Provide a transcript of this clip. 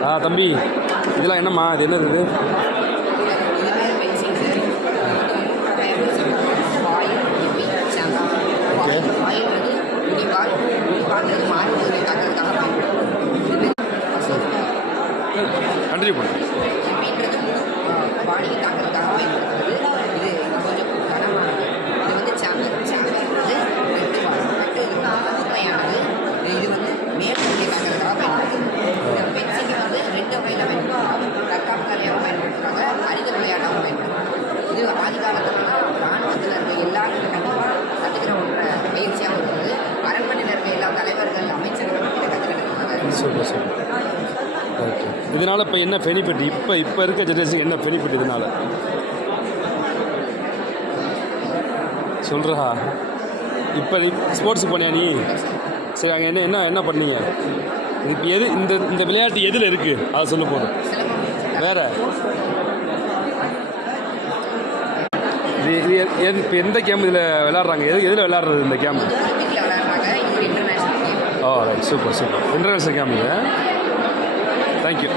தம்பி இதெல்லாம் என்னம்மா இது என்னது இது ஓகே கண்டினியூ பண்ணு சூப்பர் சூப்பர் ஓகே இதனால் இப்போ என்ன பெனிஃபிட் இப்போ இருக்க ஜென்ரேஷனுக்கு என்ன பெனிஃபிட் இதனால் சொல்கிறா இப்போ நீ ஸ்போர்ட்ஸுக்கு போனியா நீ சரி அங்கே என்ன பண்ணீங்க இப்போ இந்த விளையாட்டு எதில் இருக்குது அதை சொல்ல போதும் வேறு இப்போ எந்த கேம் இதில் விளையாடுறாங்க எதில் விளையாடுறது இந்த கேம் ஓ ரைட் சூப்பர் இன்டர்நேஷ்னல் கேம் இது தேங்க்யூ